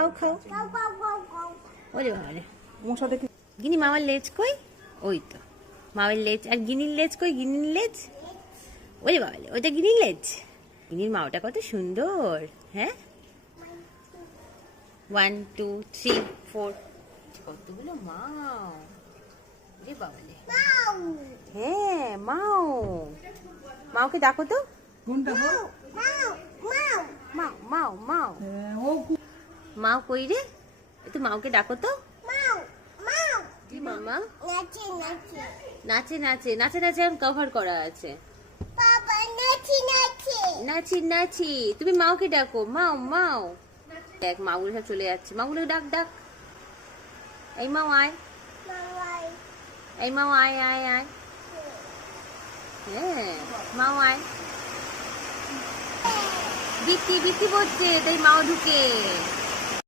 খাও খাও। ওরে বাবা রে। মশা দেখে গিনি মামার লেজ কই? ওই তো। মামার লেজ। আর গিনির লেজ কই? গিনির লেজ? ওরে বাবা রে ওইটা গিনির লেজ? গিনির মাওটা কত সুন্দর হ্যাঁ? ওয়ান টু থ্রি ফোর কতগুলো মাও। রে বাবা রে। হ্যাঁ মাও। মাওকে ডাকো তো। গো? মাও মাও মাও। হ্যাঁ, মাও কই রে? একটু মাওকে ডাকো তো। মামা নাচে নাচে। নাচে নাচে। এখন কভার করা আছে। নাচি নাচি। তুমি মাওকে ডাকো। মাও মাও। দেখ মাগুলো সব চলে যাচ্ছে। মাগুলো ডাক ডাক। এই মাও আয়। এই মাও আয় আয় আয়। হ্যাঁ মাও আয়। বৃত্তি বৃত্তি বলছে তাই মাও ঢুকে।